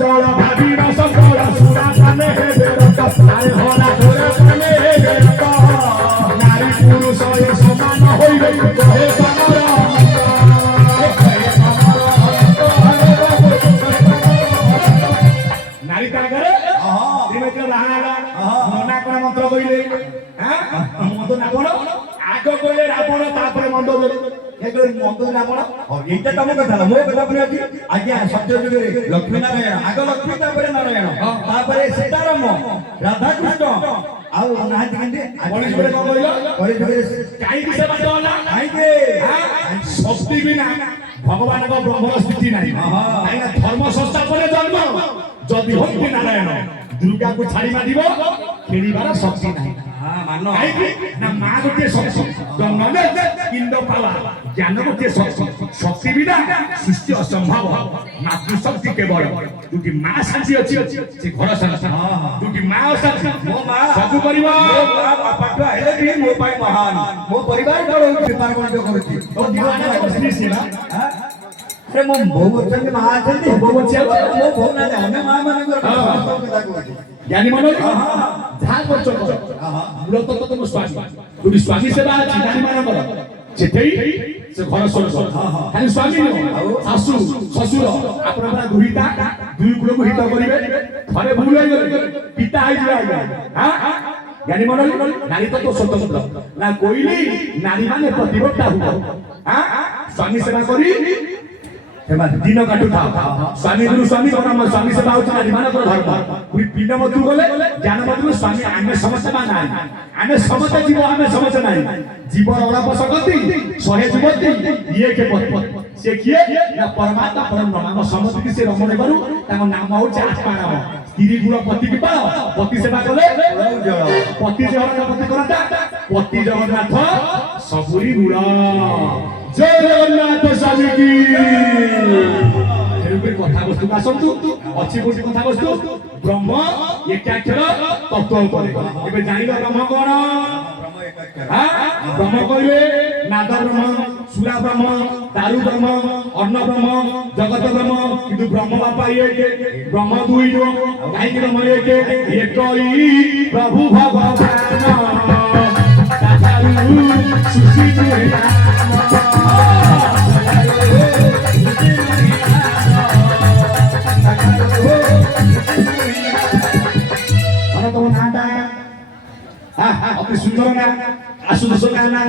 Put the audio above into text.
জল ভাবির সকল সুরা কানে হেবে রক্ত আরে ধরা ধরে কানে হেবে রক্ত নারী পুরুষ এ সমান হইবে কহে তোমার নারী কাগরে দিমেত্র রাহানা মনা কোন মন্ত্র কইলে হ্যাঁ মন্ত্র না কোন আগ কইলে রাবণ তারপরে মন্দ বলে এগুলো মন্দ রাবণ এইটা তম কথা না মো কথা পুনি আছে আজ্ঞা সত্য যুগে লক্ষ্মী নারায়ণ আগ লক্ষ্মী তারপরে নারায়ণ তারপরে সীতারাম রাধা কৃষ্ণ ଆଉ ନାହାନ୍ତି କେମିତି ଗଣେଶ କଣ କହିଲ ଗଣେଶ କାହିଁକି ସେ ବାଟ ହେଲା କାହିଁକି ଶକ୍ତି ବିନା ଭଗବାନଙ୍କ ବ୍ରହ୍ମର ସ୍ଥିତି ନାହିଁ କାହିଁକି ଧର୍ମ ସଂସ୍ଥାପନ ଜନ୍ମ ଯଦି ହନ୍ତି ନାରାୟଣ ଦୁର୍ଗାକୁ ଛାଡ଼ି ମାରିବ ଖେଳିବାର ଶକ୍ତି ନାହିଁ ନା ମା ଗୋଟିଏ ଶକ୍ତି ଜନ୍ମନେ ପିଣ୍ଡ ପାଲା ଜ୍ଞାନ ଗୋଟିଏ ଶକ୍ତି ବିନା ସୃଷ୍ଟି ଅସମ୍ଭବ ମାତୃଶକ୍ତି କେବଳ ଯୋଉଠି ମା ଶାନ୍ତି ଅଛି ସେ ଘର ଶାନ୍ତି ଯୋଉଠି ମା ଅଶାନ୍ତି ସବୁ କରିବ ପାଠ ହେଲେ ବି ମୋ ପାଇଁ ମହାନ ମୋ ପରିବାର ବଡ଼ ବେପାର ବାଣିଜ୍ୟ କରୁଛି अरे मो बहु अछंती महा अछंती बहु अछि मो बहु ना जाने महा माने कथा कहूची ज्ञानी मानो जा करछो मूल तो तुम स्वामी तुम स्वामी सेवा अछि ज्ञानी मानो कर सेठई से घर सोल खाली स्वामी सासु ससुर आपन दुहिता दुई गुण को हित करिवे घरे भूल गए पिता आई जाए हां ज्ञानी मानो नारी तो स्वतंत्र ना कोइली नारी माने प्रतिबद्धता हुआ हां स्वामी सेवा करी दिन काटू था स्वामी गुरु स्वामी परम स्वामी सेवा होची नारी मानकर धर्म कोई पिंड मधु गले ज्ञान मधु स्वामी आमे समस्त ना नाही आमे समस्त जीव आमे समस्त नाही जीव अलाप सकती सहे जुवती ये के पति से किए ना परमात्मा परम नाम समस्त की से रमण करू ताको नाम होची आत्माराम स्त्री गुण पति की पाओ पति सेवा कले पति जगन्नाथ पति करता पति जगन्नाथ सबुरी गुण जय जगन्नाथ स्वामी की কথা বস্তু আসন্তু অছি কোটি কথা বস্তু ব্রহ্ম একাক্ষর তত্ত্ব উপরে এবে জানিল ব্রহ্ম কোন ব্রহ্ম কইলে নাদ ব্রহ্ম সুরা ব্রহ্ম দারু ব্রহ্ম অন্ন ব্রহ্ম জগত ব্রহ্ম কিন্তু ব্রহ্ম বাপা একে ব্রহ্ম দুই নো কাহিকি ব্রহ্ম একে একই প্রভু ভগবান দাদারু সুশী জুড়া सुंदर ना आशुतोष ना